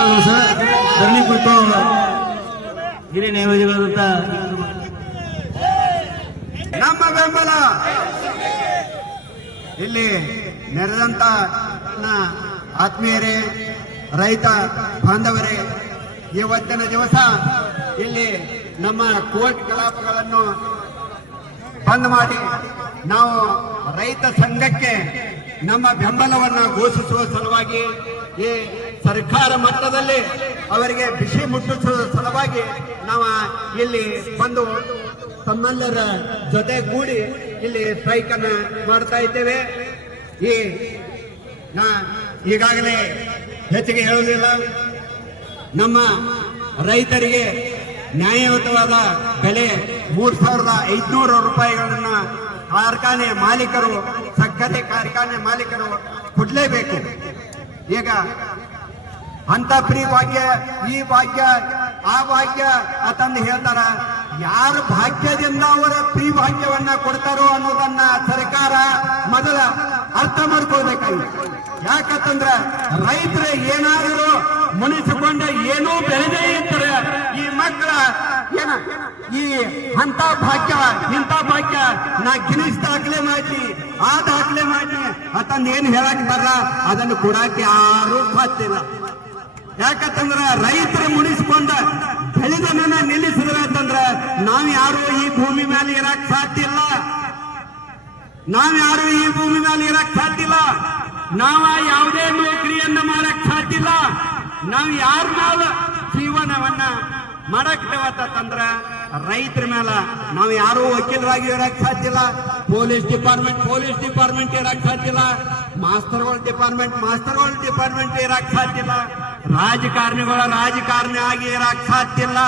ಧರಣಿ ಕುರಿತು ಹಿರಿಯ ನ್ಯಾಯವಾದಿಗಳಾದಂತ ನಮ್ಮ ಬೆಂಬಲ ಇಲ್ಲಿ ನೆರೆದಂತ ಆತ್ಮೀಯರೇ, ರೈತ ಬಾಂಧವರೇ, ಇವತ್ತಿನ ದಿವಸ ಇಲ್ಲಿ ನಮ್ಮ ಕೋರ್ಟ್ ಕಲಾಪಗಳನ್ನು ಬಂದ್ ಮಾಡಿ ನಾವು ರೈತ ಸಂಘಕ್ಕೆ ನಮ್ಮ ಬೆಂಬಲವನ್ನು ಘೋಷಿಸುವ ಸಲುವಾಗಿ ಈ ಸರ್ಕಾರ ಮಟ್ಟದಲ್ಲಿ ಅವರಿಗೆ ಬಿಸಿ ಮುಟ್ಟಿಸುವ ಸಲುವಾಗಿ ನಾವು ಇಲ್ಲಿ ಬಂದು ತಮ್ಮೆಲ್ಲರ ಜೊತೆಗೂಡಿ ಇಲ್ಲಿ ಸ್ಟ್ರೈಕ್ ಅನ್ನು ಮಾಡ್ತಾ ಇದ್ದೇವೆ. ಈಗಾಗಲೇ ಹೆಚ್ಚಿಗೆ ಹೇಳುವುದಿಲ್ಲ, ನಮ್ಮ ರೈತರಿಗೆ ನ್ಯಾಯಯುತವಾದ ಬೆಲೆ 3,500 ರೂಪಾಯಿಗಳನ್ನ ಕಾರ್ಖಾನೆ ಮಾಲೀಕರು, ಸಕ್ಕರೆ ಕಾರ್ಖಾನೆ ಮಾಲೀಕರು ಕೊಡ್ಲೇಬೇಕು. ಈಗ ಅಂತ ಫ್ರೀ ಭಾಗ್ಯ, ಈ ಭಾಗ್ಯ, ಆ ಭಾಗ್ಯ ಅಂತಂದು ಹೇಳ್ತಾರ. ಯಾರು ಭಾಗ್ಯದಿಂದ ಅವರ ಫ್ರೀ ಭಾಗ್ಯವನ್ನ ಕೊಡ್ತಾರೋ ಅನ್ನೋದನ್ನ ಸರ್ಕಾರ ಮೊದಲ ಅರ್ಥ ಮಾಡ್ಕೊಳ್ಬೇಕಾಗಿತ್ತು. ಯಾಕಂತಂದ್ರ ರೈತರು ಏನಾದರೂ ಮುನಿಸಿಕೊಂಡ ಏನೂ ಬೆಳೆದೇ ಇರ್ತಾರೆ ಈ ಮಕ್ಕಳ ಏನ ಈ ಅಂತ ಭಾಗ್ಯ ಇಂಥ ಭಾಗ್ಯ ನಾ ಗಿನಿಸ್ ದಾಖಲೆ ಮಾಡಿ ಆ ದಾಖಲೆ ಮಾಡಿ ಅಂತಂದ್ ಏನ್ ಹೇಳಕ್ ಬರಲ್ಲ, ಅದನ್ನು ಕೊಡಕ್ಕೆ ಯಾರು ಸಾಧ್ಯ ಇಲ್ಲ. ಯಾಕಂತಂದ್ರ ರೈತರು ಮುನಿಸ್ಕೊಂಡ ಬೆಳೆದನ್ನ ನಿಲ್ಲಿಸಿದ್ರ ಅಂತಂದ್ರ ನಾವ್ ಯಾರು ಈ ಭೂಮಿ ಮೇಲೆ ಇರಕ್ ಸಾಧ್ಯ ಇಲ್ಲ. ನಾವ್ಯಾರು ಈ ಭೂಮಿ ಮೇಲೆ ಇರಕ್ ಸಾಧ್ಯ ಇಲ್ಲ. ನಾವ ಯಾವುದೇ ನೌಕರಿಯನ್ನ ಮಾಡಕ್ ಸಾಧ್ಯ ಇಲ್ಲ. ನಾವ್ ಯಾರ ಮೇಲೆ ಜೀವನವನ್ನ ಮಾಡಕ್ತೇವತ್ತಂದ್ರ ರೈತರ ಮೇಲೆ. ನಾವು ಯಾರು ವಕೀಲರಾಗಿ ಇರಕ್ ಸಾಧ್ಯ ಇಲ್ಲ. ಪೊಲೀಸ್ ಡಿಪಾರ್ಟ್ಮೆಂಟ್ ಇರಕ್ ಸಾಧ್ಯ ಇಲ್ಲ. ಮಾಸ್ತರ್ಗಳ ಡಿಪಾರ್ಟ್ಮೆಂಟ್ ಇರಕ್ ಸಾಧ್ಯ ಇಲ್ಲ. ರಾಜಕಾರಣಿ ಆಗಿ ಇರಕ್ ಸಾಧ್ಯ ಇಲ್ಲ.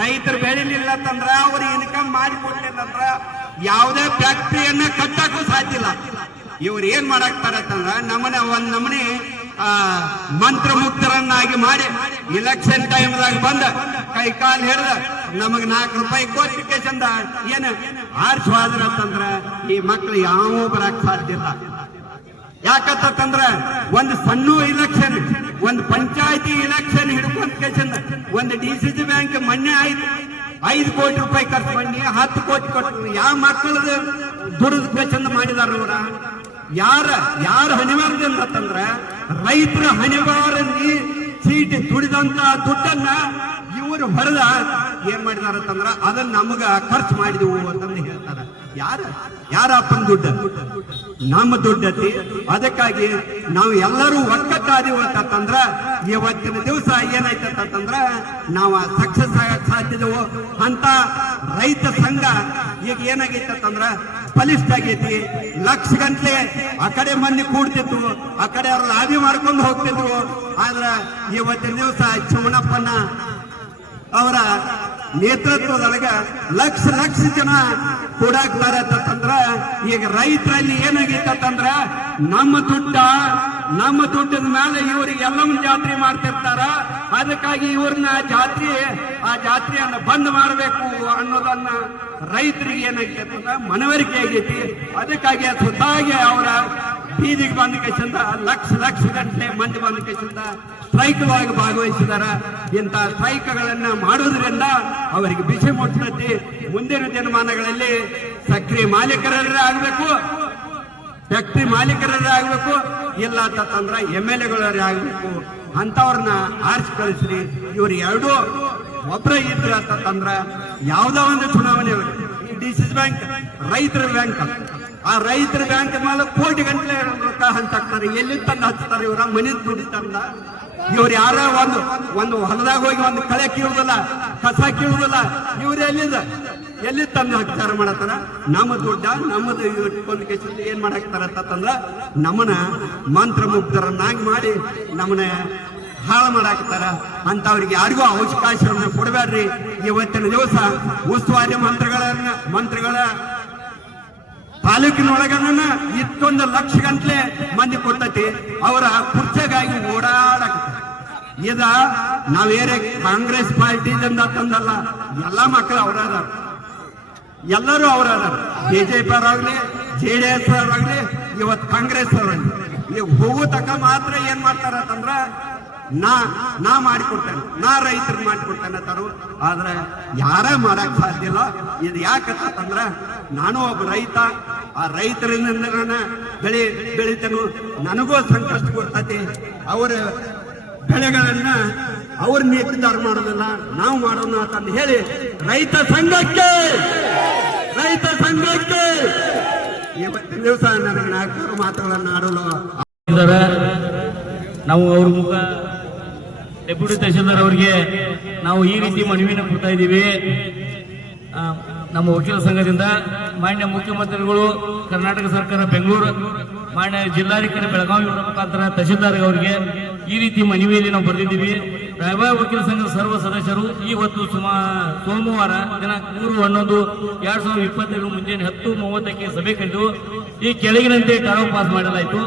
ರೈತರು ಬೆಳಿಲಿಲ್ಲ ಅಂತಂದ್ರ ಅವ್ರಿಗೆ ಇನ್ಕಮ್ ಮಾಡಿ ಕೊಡ್ಲಿಲ್ಲ ಅಂದ್ರ ಯಾವುದೇ ಫ್ಯಾಕ್ಟರಿಯನ್ನ ಕಟ್ಟಕ್ಕೂ ಸಾಧ್ಯ ಇಲ್ಲ. ಇವ್ರು ಏನ್ ಮಾಡಾಕ್ತಾರಂತಂದ್ರ ನಮ್ಮನೆ ಮಂತ್ರ ಮುಕ್ತರನ್ನಾಗಿ ಮಾಡಿ ಇಲೆಕ್ಷನ್ ಟೈಮ್ದಾಗ ಬಂದ ಕೈ ಕಾಲು ಹಿಡ್ದ ನಮಗ್ 4 ರೂಪಾಯಿ ಕೊಟ್ಟಿಗೆ ಚಂದ ಏನ ಆರ್ಸ್ವಾದ್ರ ಅಂತಂದ್ರ ಈ ಮಕ್ಳು ಯಾವ ಬರಕ್ ಸಾಧ್ಯ ಇಲ್ಲ. ಯಾಕಂತಂದ್ರ ಒಂದು ಸಣ್ಣ ಇಲೆಕ್ಷನ್, ಒಂದು ಪಂಚಾಯತಿ ಇಲೆಕ್ಷನ್ ಹಿಡ್ಕೊಂಡ್ ಒಂದು DCC ಬ್ಯಾಂಕ್ ಮೊನ್ನೆ 5 ಕೋಟಿ ರೂಪಾಯಿ ಖರ್ಚು ಮಾಡಿ 10 ಕೋಟಿ ಕೊಟ್ಟು ಯಾವ ಮಕ್ಕಳದ ದುಡಿದ ಚಂದ ಮಾಡಿದಾರ ನೋಡ. ಯಾರ ಹಣಿವಾರದಿಂದ ಅಂತಂದ್ರ ರೈತರ ಹಣಿವಾರ ಚೀಟಿ ದುಡಿದಂತ ದುಡ್ಡನ್ನ ಇವರು ಹೊರದ ಏನ್ ಮಾಡಿದಾರ ಅಂತಂದ್ರ ಅದನ್ನ ನಮಗ ಖರ್ಚು ಮಾಡಿದೆವು ಅಂತಂದು ಹೇಳ್ತಾರ. ಯಾರ ಅಪ್ಪನ ದುಡ್ಡ? ನಮ್ಮ ದುಡ್ಡತಿ. ಅದಕ್ಕಾಗಿ ನಾವು ಎಲ್ಲರೂ ಒಕ್ಕಟ್ಟಾದೀವಿ ಅಂತಂದ್ರ ಇವತ್ತಿನ ದಿವಸ ಏನಾಯ್ತಂದ್ರ ನಾವು ಸಕ್ಸಸ್ ಆಗಕ್ ಸಾಧ್ಯದವು ಅಂತ ರೈತ ಸಂಘ ಈಗ ಏನಾಗೈತಂದ್ರ ಬಲಿಷ್ಠ ಆಗೈತಿ. ಲಕ್ಷ ಗಂಟ್ಲೆ ಆ ಕಡೆ ಮಂದಿ ಕೂಡ್ತಿತ್ತು, ಆ ಕಡೆ ಅವ್ರ ಲಾಭಿ ಮಾಡ್ಕೊಂಡು ಹೋಗ್ತಿದ್ರು. ಆದ್ರ ಇವತ್ತಿನ ದಿವಸ ಚುಮಣಪ್ಪನ ಅವರ ನೇತೃತ್ವದೊಳಗ ಲಕ್ಷ ಜನ ಕೂಡಾಕ್ತಾರೆ ಅಂತಂದ್ರ ಈಗ ರೈತರಲ್ಲಿ ಏನಾಗೈತಂದ್ರ ನಮ್ಮ ದುಡ್ಡಿನ ಮೇಲೆ ಇವ್ರಿಗೆ ಎಲ್ಲವನ್ನ ಜಾತ್ರೆ ಮಾಡ್ತಿರ್ತಾರ. ಅದಕ್ಕಾಗಿ ಇವ್ರನ್ನ ಆ ಜಾತ್ರೆಯನ್ನ ಬಂದ್ ಮಾಡಬೇಕು ಅನ್ನೋದನ್ನ ರೈತರಿಗೆ ಏನಾಗೈತೆ ಅಂತಂದ್ರ ಮನವರಿಕೆ ಆಗೈತಿ. ಅದಕ್ಕಾಗಿ ಸ್ವತಃ ಅವರ ಬೀದಿಗೆ ಬಂದ ಕೈಸಿಂದ ಲಕ್ಷ ಗಂಟೆ ಮಂದಿ ಬಂದ ಕೈಸಿಂದ ಸ್ಟ್ರೈಕ್ ಒಳಗೆ ಭಾಗವಹಿಸಿದಾರ. ಇಂಥ ಸ್ಟ್ರೈಕ್ಗಳನ್ನ ಮಾಡೋದ್ರಿಂದ ಅವರಿಗೆ ಬಿಸಿ ಮುಟ್ಟತಿ. ಮುಂದಿನ ದಿನಮಾನಗಳಲ್ಲಿ ಸಕ್ರೆ ಮಾಲೀಕರೇ ಆಗ್ಬೇಕು, ಫ್ಯಾಕ್ಟ್ರಿ ಮಾಲೀಕರೇ ಆಗ್ಬೇಕು, ಇಲ್ಲ ಅಂತಂದ್ರ MLA ಆಗ್ಬೇಕು. ಅಂತವ್ರನ್ನ ಆರಿಸಿ ಕಳಿಸ್ರಿ. ಇವ್ರು ಎರಡೂ ಒಬ್ರ ಇದ್ರ ಅಂತಂದ್ರ ಯಾವ್ದೋ ಒಂದು ಚುನಾವಣೆ DCC ಬ್ಯಾಂಕ್ ರೈತರ ಬ್ಯಾಂಕ್, ಆ ರೈತರ ಬ್ಯಾಂಕ್ ಮೇಲೆ ಕೋಟಿ ಗಂಟಲೆ ರೊಕ್ಕ ಹಂಚಾಕ್ತಾರೆ. ಎಲ್ಲಿ ತಂದು ಹಚ್ತಾರೆ ಇವ್ರ ಮನೆ ದುಡಿತಾರಲ್ಲ. ಇವ್ರು ಯಾರ ಒಂದು ಹೊಲದಾಗ ಹೋಗಿ ಒಂದು ಕಳೆ ಕೀಳುದಿಲ್ಲ, ಕಸ ಕೀಳುದಿಲ್ಲ. ಇವ್ರು ಎಲ್ಲಿ ತಂದು ಹಚ್ಚಾರ ಮಾಡತ್ತಾರ? ನಮ್ಮ ದುಡ್ಡ ನಮ್ಮದು ಇಟ್ಕೊಂಡ್ ಕೇಸಿಂದ ಏನ್ ಮಾಡಾಕ್ತಾರ ಅಂತಂದ್ರ ನಮ್ಮನ್ನ ಮಂತ್ರ ಮುಗ್ಧರನ್ನಾಗಿ ಮಾಡಿ ನಮ್ಮನ್ನ ಹಾಳು ಮಾಡಾಕ್ತಾರ. ಅಂತವ್ರಿಗೆ ಯಾರಿಗೂ ಅವಕಾಶವನ್ನ ಕೊಡಬೇಡ್ರಿ. ಇವತ್ತಿನ ದಿವಸ ಉಸ್ತುವಾರಿ ಮಂತ್ರಿಗಳ ತಾಲೂಕಿನೊಳಗನ ಇಷ್ಟೊಂದು ಲಕ್ಷ ಗಂಟ್ಲೆ ಮಂದಿ ಕೊಟ್ಟತಿ. ಅವರ ಕುರ್ಚೆಗಾಗಿ ಓಡಾಡಕ ಇದ ನಾವೇರೇ ಕಾಂಗ್ರೆಸ್ ಪಾರ್ಟಿದಿಂದ ತಂದಲ್ಲ, ಎಲ್ಲಾ ಮಕ್ಕಳು ಅವರಾದ, ಎಲ್ಲರೂ ಅವರಾದ. BJP ಅವರಾಗ್ಲಿ, JDS ಅವರಾಗ್ಲಿ, ಇವತ್ತು ಕಾಂಗ್ರೆಸ್ ಅವರಾಗ್ಲಿ. ನೀವು ಹೋಗೋ ತಕ್ಕ ಮಾತ್ರ ಏನ್ ಮಾಡ್ತಾರ ಅಂತಂದ್ರ ನಾ ಮಾಡಿಕೊಡ್ತೇನೆ, ನಾ ರೈತರಿಗೆ ಮಾಡಿಕೊಡ್ತೇನೆ ಅಂತಾರು. ಆದ್ರೆ ಯಾರ ಮಾಡಕ್ ಸಾಧ್ಯ ಇಲ್ಲ. ಇದು ಯಾಕಂತಂದ್ರ ನಾನು ಒಬ್ಬ ರೈತ, ಆ ರೈತರಿಂದ ನಾನು ಬೆಳಿತೇನು, ನನಗೂ ಸಂಕಷ್ಟ ಬರ್ತೈತಿ. ಅವರ ಬೆಳೆಗಳನ್ನ ಅವ್ರ ನಿರ್ಧಾರ ಮಾಡೋದಿಲ್ಲ, ನಾವು ಮಾಡೋಣ ಅಂತ ಹೇಳಿ ರೈತ ಸಂಘಕ್ಕೆ ಇವತ್ತಿನ ದಿವಸ ನನಗೆ 4 ಮಾತುಗಳನ್ನು ಆಡಲು ನಾವು ಅವ್ರ ಮುಖ ಡೆಪ್ಯೂಟಿ ತಹಶೀಲ್ದಾರ್ ಅವರಿಗೆ ನಾವು ಈ ರೀತಿ ಮನವಿಯನ್ನು ಕೊಡ್ತಾ ಇದ್ದೀವಿ. ನಮ್ಮ ವಕೀಲ ಸಂಘದಿಂದ ಮಾನ್ಯ ಮುಖ್ಯಮಂತ್ರಿಗಳು ಕರ್ನಾಟಕ ಸರ್ಕಾರ ಬೆಂಗಳೂರು, ಮಾನ್ಯ ಜಿಲ್ಲಾಧಿಕಾರಿ ಬೆಳಗಾವಿ ಮುಖಾಂತರ ತಹಶೀಲ್ದಾರ್ ಅವರಿಗೆ ಈ ರೀತಿ ಮನವಿಯಲ್ಲಿ ನಾವು ಬರೆದಿದ್ದೀವಿ. ರಾಯಬಾಗ ವಕೀಲ ಸಂಘದ ಸರ್ವ ಸದಸ್ಯರು ಇವತ್ತು ಸೋಮವಾರ ದಿನಾಂಕ 3/11/2025 ಮುಂಜಾನೆ 10:30ಕ್ಕೆ ಸಭೆ ಕರೆದು ಈ ಕೆಳಗಿನಂತೆ ಠರಾವು ಪಾಸ್ ಮಾಡಲಾಯಿತು.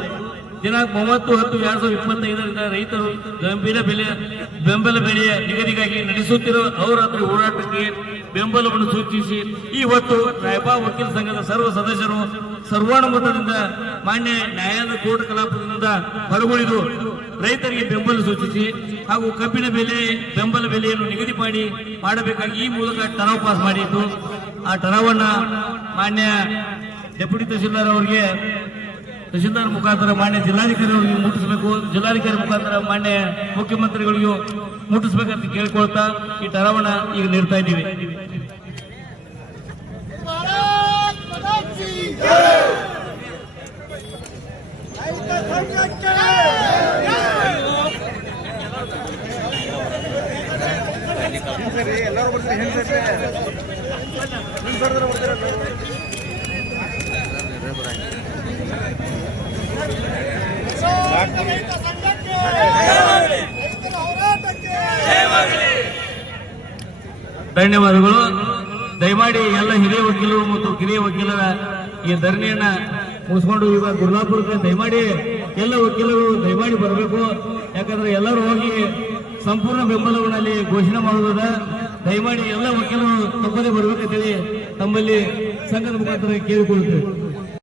ದಿನಾಂಕ 30/10/2025 ರೈತರು ಬೆಂಬಲ ಬೆಲೆಯ ನಿಗದಿಗಾಗಿ ನಡೆಸುತ್ತಿರುವ ಅಹೋರಾತ್ರಿ ಹೋರಾಟಕ್ಕೆ ಬೆಂಬಲವನ್ನು ಸೂಚಿಸಿ ಇವತ್ತು ರಾಯಬಾಗ ವಕೀಲ ಸಂಘದ ಸರ್ವ ಸದಸ್ಯರು ಸರ್ವಾನುಮತದಿಂದ ಮಾನ್ಯ ನ್ಯಾಯಾಲಯದ ಕೋರ್ಟ್ ಕಲಾಪದಿಂದ ಹೊರಗುಳಿದು ರೈತರಿಗೆ ಬೆಂಬಲ ಸೂಚಿಸಿ ಹಾಗೂ ಕಬ್ಬಿನ ಬೆಂಬಲ ಬೆಲೆಯನ್ನು ನಿಗದಿ ಮಾಡಬೇಕಾಗಿ ಈ ಮೂಲಕ ಠರಾವು ಪಾಸ್ ಮಾಡಿತ್ತು. ಆ ಠರಾವನ್ನ ಮಾನ್ಯ ಡೆಪ್ಯೂಟಿ ತಹಶೀಲ್ದಾರ್ ಅವರಿಗೆ, ತಹಶೀಲ್ದಾರ್ ಮುಖಾಂತರ ಮಾನ್ಯ ಜಿಲ್ಲಾಧಿಕಾರಿ ಅವರಿಗೆ ಮುಟ್ಟಿಸಬೇಕು, ಜಿಲ್ಲಾಧಿಕಾರಿ ಮುಖಾಂತರ ಮಾನ್ಯ ಮುಖ್ಯಮಂತ್ರಿಗಳಿಗೂ ಮುಟ್ಟಿಸಬೇಕಂತ ಕೇಳ್ಕೊಳ್ತಾ ಈ ಠರಾವನ್ನ ಈಗ ನೀಡ್ತಾ ಇದ್ದೀವಿ. ಧನ್ಯವಾದಗಳು. ದಯಮಾಡಿ ಎಲ್ಲ ಹಿರಿಯ ವಕೀಲರು ಮತ್ತು ಕಿರಿಯ ವಕೀಲರ ಈ ಧರಣಿಯನ್ನ ಮುಗಿಸ್ಕೊಂಡು ಈಗ ಗುರುಲಾಪುರಕ್ಕೆ ದಯಮಾಡಿ ಎಲ್ಲ ವಕೀಲರು ದಯಮಾಡಿ ಬರಬೇಕು. ಯಾಕಂದ್ರೆ ಎಲ್ಲರೂ ಹೋಗಿ ಸಂಪೂರ್ಣ ಬೆಂಬಲವನ್ನು ಅಲ್ಲಿ ಘೋಷಣೆ ಮಾಡುವುದ. ದಯಮಾಡಿ ಎಲ್ಲ ವಕೀಲರು ತಪ್ಪದೇ ಬರ್ಬೇಕಂತೇಳಿ ತಮ್ಮಲ್ಲಿ ಸಂಘದ ಮುಖಾಂತರ ಕೇಳಿಕೊಳ್ಳುತ್ತೇವೆ.